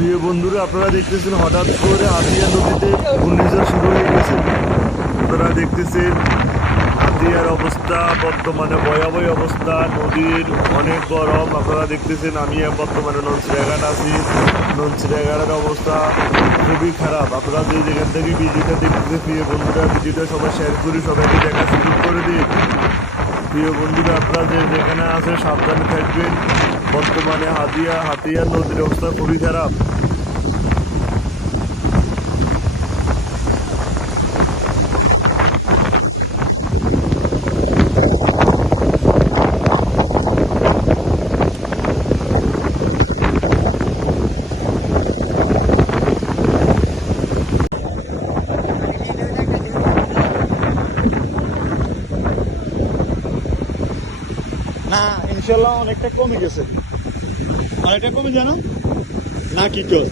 প্রিয় বন্ধুরা, আপনারা দেখতেছেন হঠাৎ করে হাতিয়া নদীতে ঘূর্ণিঝড় শুরু হয়ে গেছে। আপনারা দেখতেছেন হাতিয়ার অবস্থা বর্তমানে ভয়াবহ অবস্থা, নদীর অনেক গরম। আপনারা দেখতেছেন আমি বর্তমানে নলছিরাঘাট আছি। নলছিরাঘাটের অবস্থা খুবই খারাপ। আপনারা যে যেখান থেকে ভিডিওটা দেখতেছেন প্রিয় বন্ধুরা, ভিডিওটা সবাই শেয়ার করে সবাইকে দেখার সুযোগ করে দিন। প্রিয় বন্ধুরা, আপনারা যে যেখানে আছে সাবধানে থাকবেন। বর্তমানে হাতিয়া নদীর অবস্থা খুবই খারাপ। না, ইনশাল্লাহ অনেকটা কমে গেছে। অনেকটা কমে জানো না কি কর